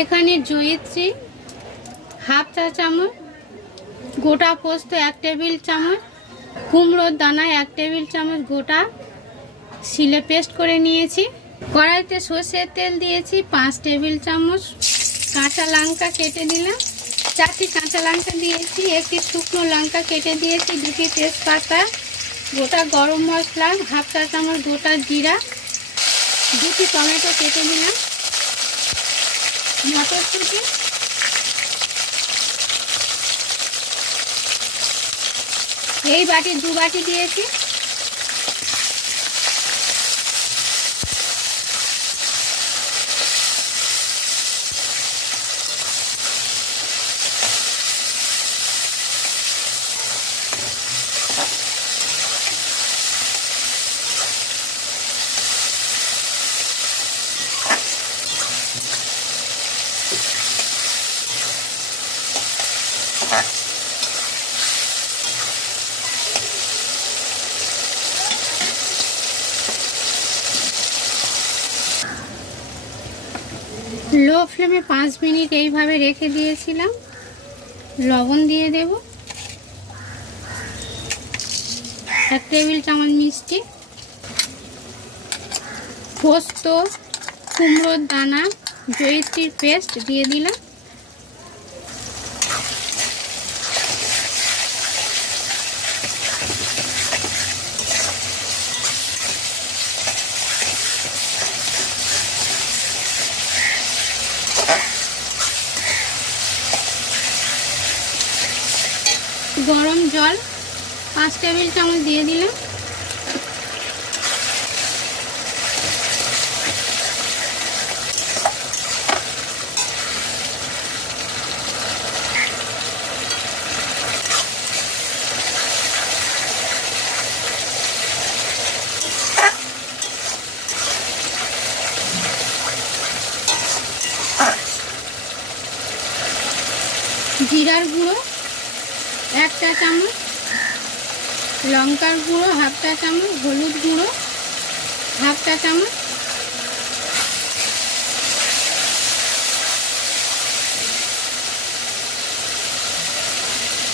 এখানে জয়িত্রী, হাফ চা চামচ, গোটা পোস্ত এক টেবিল চামচ, কুমড়োর দানা এক টেবিল চামচ, গোটা শিলে পেস্ট করে নিয়েছি। কড়াইতে সর্ষের তেল দিয়েছি পাঁচ টেবিল চামচ, কাঁচা লঙ্কা কেটে দিলাম চারটি কাঁচা লঙ্কা দিয়েছি, একটি শুকনো লঙ্কা কেটে দিয়েছি, দুটি তেজপাতা, গোটা গরম মশলা, হাফ চা চামচ, গোটা জিরা, দুটি টমেটো কেটে দিলাম মটরশুঁটি এই বাটি দু বাটি দিয়েছি। লো ফ্লেমে পাঁচ মিনিট এইভাবে রেখে দিয়েছিলাম। লবণ দিয়ে দেব। এক টেবিল চামচ মিষ্টি। পোস্ত, কুমড়োর দানা, জয়িত্রীর পেস্ট দিয়ে দিলাম। গরম জল পাঁচ টেবিল চামচ দিয়ে দিলাম। জিরার গুঁড়ো এক চা চামচ লঙ্কার গুঁড়ো হাফ চা চামচ হলুদ গুঁড়ো হাফ চা চামচ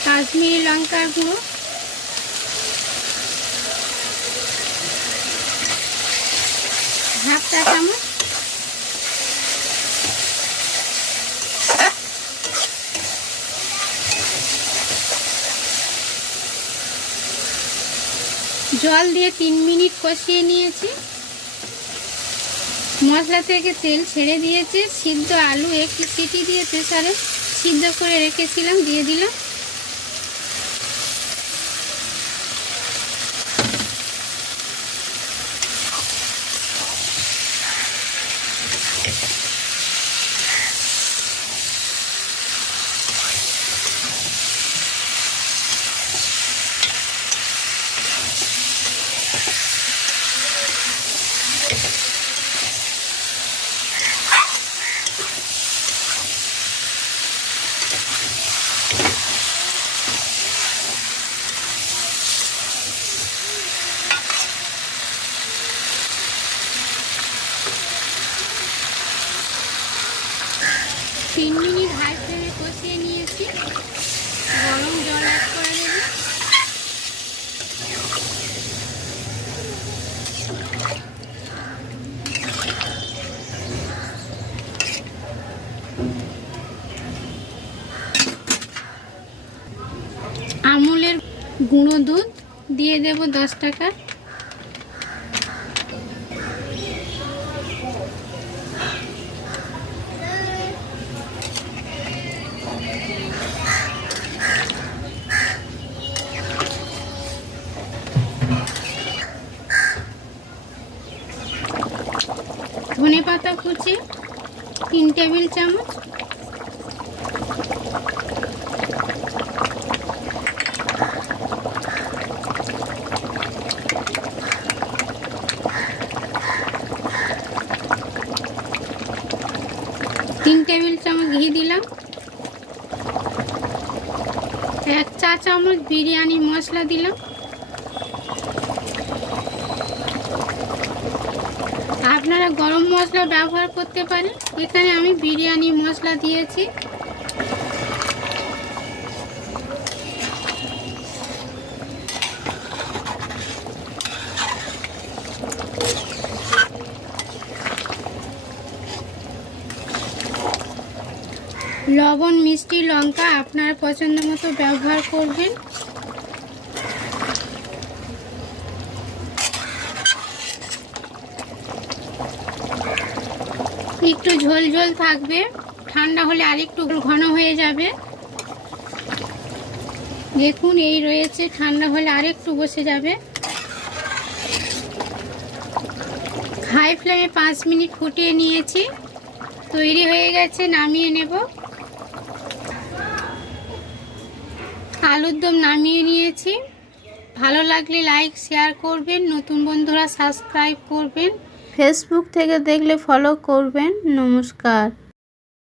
কাশ্মীরি লঙ্কার গুঁড়ো হাফ চা চামচ জল দিয়ে তিন মিনিট কষিয়ে নিয়েছি। মশলা থেকে তেল ছেড়ে দিয়েছে। সিদ্ধ আলু একটু সিটি দিয়ে প্রেসারে সিদ্ধ করে রেখেছিলাম, দিয়ে দিলাম। তিন মিনিট হাই ফ্লেমে কষিয়ে নিয়েছি। গরম জল অ্যাড করে দেব। আমুলের গুঁড়ো দুধ দিয়ে দেব দশ টাকা। পাতা কুচি, তিন টেবিল চামচ। তিন টেবিল চামচ ঘি দিলাম। এক চা চামচ বিরিয়ানি মশলা দিলাম। আপনারা গরম মশলা ব্যবহার করতে পারেন। এখানে আমি বিরিয়ানি মশলা দিয়েছি। লবণ, মিষ্টি, লঙ্কা আপনার পছন্দ মতো ব্যবহার করবেন। একটু ঝোল ঝোল থাকবে। ঠান্ডা হলে আরেকটু ঘন হয়ে যাবে। দেখুন, এই রয়েছে, ঠান্ডা হলে আরেকটু বসে যাবে। হাই ফ্লেমে পাঁচ মিনিট ফুটিয়ে নিয়েছি। তৈরি হয়ে গেছে, নামিয়ে নেব। আলুর দম নামিয়ে নিয়েছি। ভালো লাগলে লাইক, শেয়ার করবেন। নতুন বন্ধুরা সাবস্ক্রাইব করবেন। ফেসবুক থেকে দেখলে ফলো করবেন। নমস্কার।